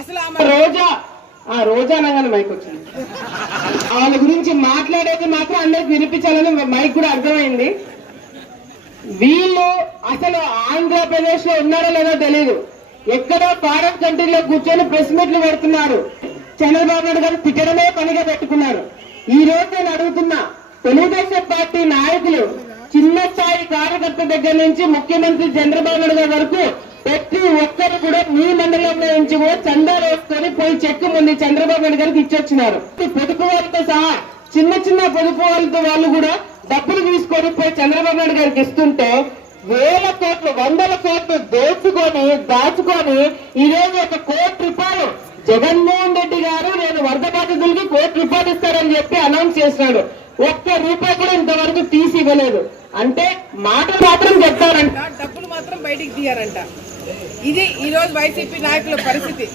అసలు రోజా రోజా అనగానే మైక్ వచ్చింది. వాళ్ళ గురించి మాట్లాడేది మాత్రం అందరికి వినిపించాలని మైక్ కూడా అర్థమైంది. వీళ్ళు అసలు ఆంధ్రప్రదేశ్ లో ఉన్నారో లేదో తెలియదు. ఎక్కడో ఫారెన్ కంట్రీలో కూర్చొని ప్రెస్ మీట్లు పెడుతున్నారు. చంద్రబాబు నాయుడు గారు తిట్టడమే పనిగా పెట్టుకున్నారు. ఈ రోజు నేను అడుగుతున్నా, తెలుగుదేశం పార్టీ నాయకులు చిన్న స్థాయి కార్యకర్త దగ్గర నుంచి ముఖ్యమంత్రి చంద్రబాబు నాయుడు గారి వరకు ప్రతి ఒక్కరు కూడా మీ మండలంలో నుంచి కూడా చందాలు వేసుకొని పోయి చెక్కు ముందు చంద్రబాబు నాయుడు గారికి ఇచ్చొచ్చినారు. పొదుపు వాళ్ళతో సహా చిన్న చిన్న పొదుపు వాళ్ళతో వాళ్ళు కూడా డబ్బులు తీసుకొని పోయి చంద్రబాబు నాయుడు గారికి ఇస్తుంటే వేల కోట్లు 100 కోట్లు దోచుకొని దాచుకొని ఈ రోజు 1 కోటి రూపాయలు జగన్మోహన్ రెడ్డి గారు నేను వరద బాధితులకి 1 కోటి రూపాయలు ఇస్తారని చెప్పి అనౌన్స్ చేసినాడు. 1 రూపాయి కూడా ఇంతవరకు తీసి ఇవ్వలేదు. అంటే మాటలు మాత్రం చెప్తారంట, డబ్బులు మాత్రం బయటికి తీయారంట. ఇది ఈ రోజు వైసీపీ నాయకుల పరిస్థితి.